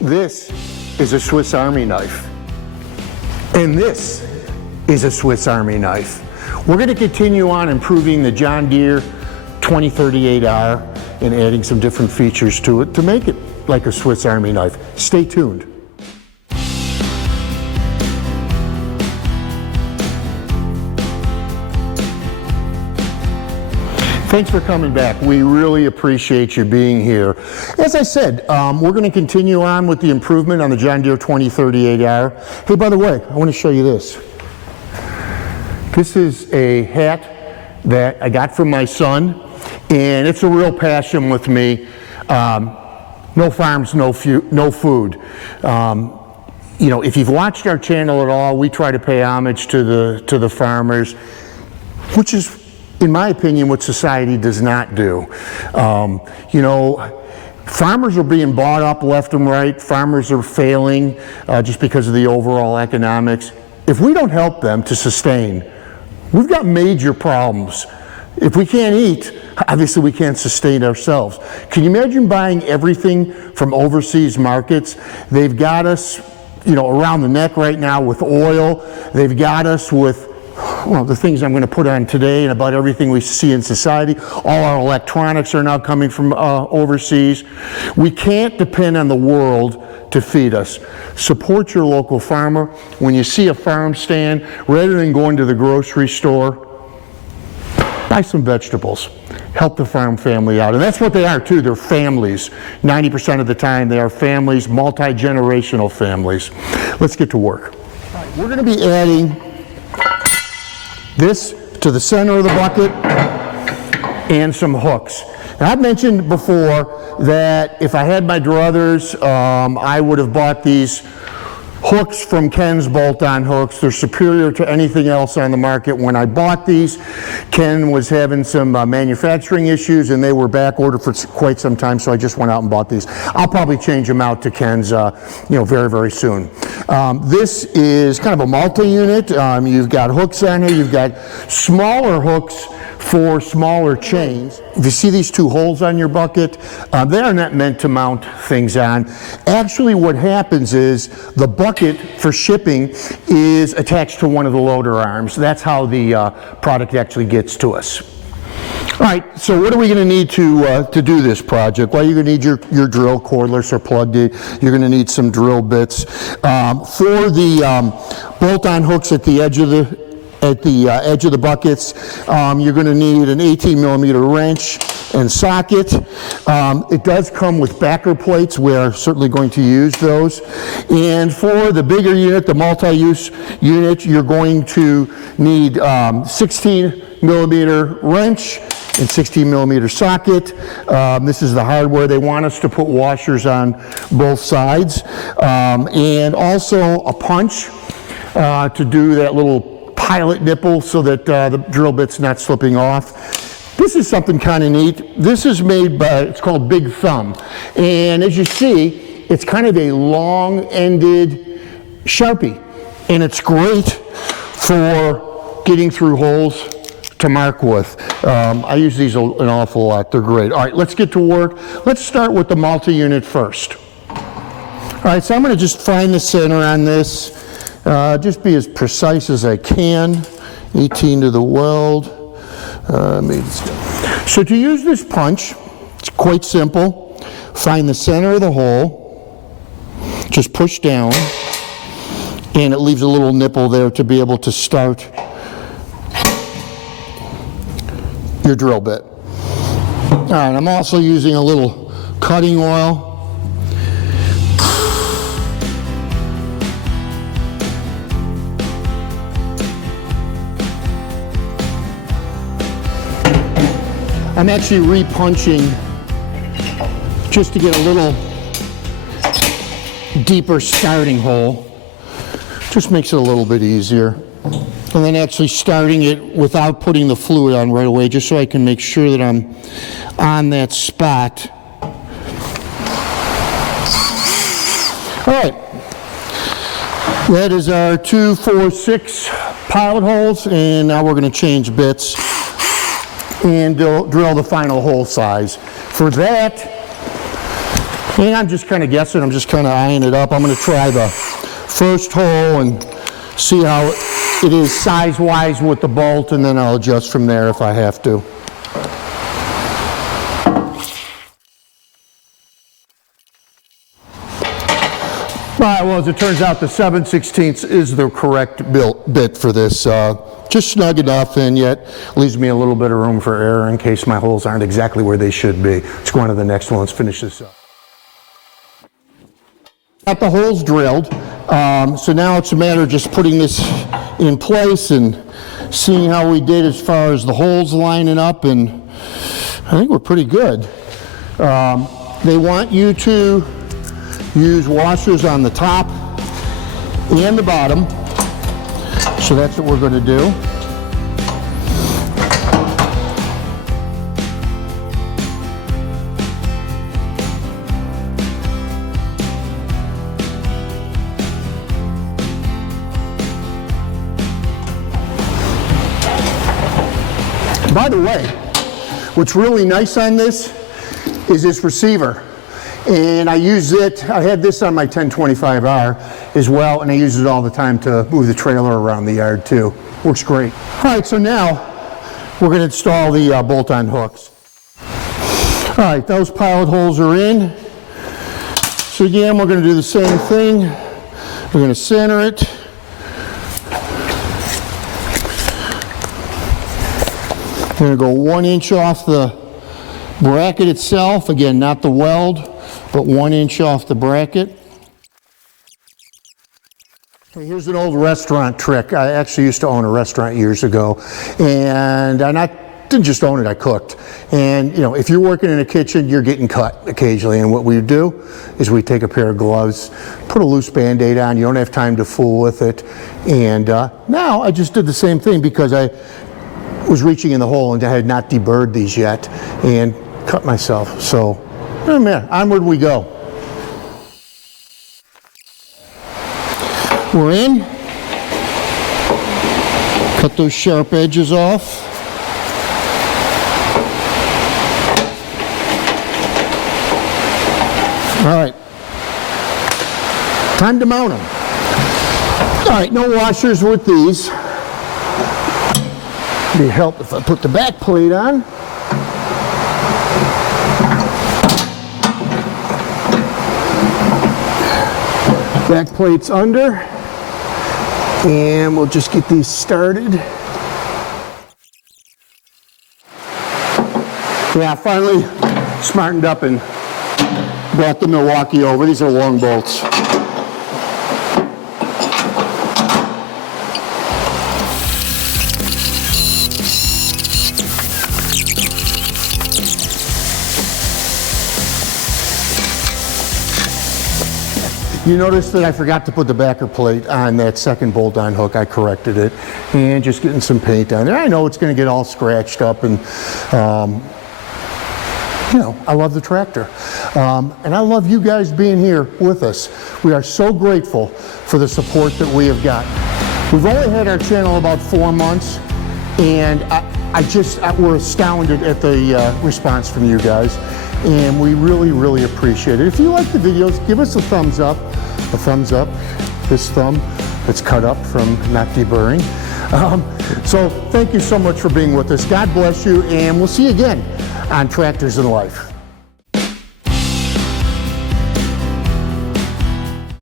This is a Swiss Army knife. And this is a Swiss Army knife. We're going to continue on improving the John Deere 2038R and adding some different features to it to make it like a Swiss Army knife. Stay tuned. Thanks for coming back. We really appreciate you being here. As I said, we're going to continue on with the improvement on the John Deere 2038R. Hey, by the way, I want to show you this. This is a hat that I got from my son, and it's a real passion with me. No farms, no food. You know, if you've watched our channel at all, we try to pay homage to the farmers, which is, in my opinion, what society does not do. You know, farmers are being bought up left and right. Farmers are failing just because of the overall economics. If we don't help them to sustain, we've got major problems. If we can't eat, obviously we can't sustain ourselves. Can you imagine buying everything from overseas markets? They've got us, you know, around the neck right now with oil. They've got us with, well, the things I'm going to put on today and about everything we see in society. All our electronics are now coming from overseas. We can't depend on the world to feed us. Support your local farmer. When you see a farm stand, rather than going to the grocery store, buy some vegetables. Help the farm family out. And that's what they are too. They're families. 90% of the time they are families, multi-generational families. Let's get to work. All right, we're going to be adding this to the center of the bucket and some hooks. Now, I've mentioned before that if I had my druthers, I would have bought these hooks from Ken's bolt-on hooks. They're superior to anything else on the market. When I bought these, Ken was having some manufacturing issues and they were back ordered for quite some time, so I just went out and bought these. I'll probably change them out to Ken's very, very soon. This is kind of a multi-unit. You've got hooks on here. You've got smaller hooks for smaller chains. If you see these two holes on your bucket, they are not meant to mount things on. Actually, what happens is the bucket for shipping is attached to one of the loader arms. That's how the product actually gets to us. All right, so what are we going to need to do this project? Well, you're going to need your drill. Cordless are plugged in. You're going to need some drill bits. For the bolt-on hooks at the edge of the buckets, you're going to need an 18-millimeter wrench and socket. It does come with backer plates. We are certainly going to use those. And for the bigger unit, the multi-use unit, you're going to need 16-millimeter wrench and 16-millimeter socket. This is the hardware. They want us to put washers on both sides. And also a punch to do that little pilot nipple so that the drill bit's not slipping off. This is something kind of neat. This is made by, it's called Big Thumb. And as you see, it's kind of a long-ended Sharpie. And it's great for getting through holes to mark with. I use these an awful lot. They're great. All right, let's get to work. Let's start with the multi-unit first. All right, so I'm going to just find the center on this. Just be as precise as I can. 18 to the weld. So to use this punch, it's quite simple. Find the center of the hole, just push down, and it leaves a little nipple there to be able to start your drill bit. All right, I'm also using a little cutting oil. I'm actually re-punching just to get a little deeper starting hole. Just makes it a little bit easier. And then actually starting it without putting the fluid on right away, just so I can make sure that I'm on that spot. All right. That is our 2, 4, 6 pilot holes, and now we're going to change bits and drill the final hole size. For that, And I'm just kind of guessing, I'm just kind of eyeing it up. I'm going to try the first hole and see how it is size-wise with the bolt, and then I'll adjust from there if I have to. All right, well, as it turns out, the 7/16 is the correct bit for this. Just snug enough, and yet leaves me a little bit of room for error in case my holes aren't exactly where they should be. Let's go on to the next one. Let's finish this up. Got the holes drilled, so now it's a matter of just putting this in place and seeing how we did as far as the holes lining up, and I think we're pretty good. They want you to use washers on the top and the bottom, so that's what we're going to do. By the way, what's really nice on this is this receiver. And I use it, I had this on my 1025R as well, and I use it all the time to move the trailer around the yard too. Works great. All right, so now we're going to install the bolt-on hooks. All right, those pilot holes are in. So again, we're going to do the same thing. We're going to center it. We're going to go 1 inch off the bracket itself. Again, not the weld, but 1 inch off the bracket. Okay, here's an old restaurant trick. I actually used to own a restaurant years ago, and I didn't just own it, I cooked. And you know, if you're working in a kitchen, you're getting cut occasionally, and what we do is we take a pair of gloves, put a loose Band-Aid on, you don't have time to fool with it. And now I just did the same thing because I was reaching in the hole and I had not deburred these yet and cut myself. So, oh man, onward we go. We're in. Cut those sharp edges off. All right. Time to mount them. All right, no washers with these. It'd be help if I put the back plate on. Back plate's under, and we'll just get these started. Yeah, finally smartened up and brought the Milwaukee over. These are long bolts. You notice that I forgot to put the backer plate on that second bolt-on hook. I corrected it, and just getting some paint on there. I know it's going to get all scratched up, and you know, I love the tractor. And I love you guys being here with us. We are so grateful for the support that we have got. We've only had our channel about 4 months, and we're astounded at the response from you guys. And we really, really appreciate it. If you like the videos, give us a thumbs up. A thumbs up, this thumb that's cut up from not deburring. So thank you so much for being with us. God bless you, and we'll see you again on Tractors in Life.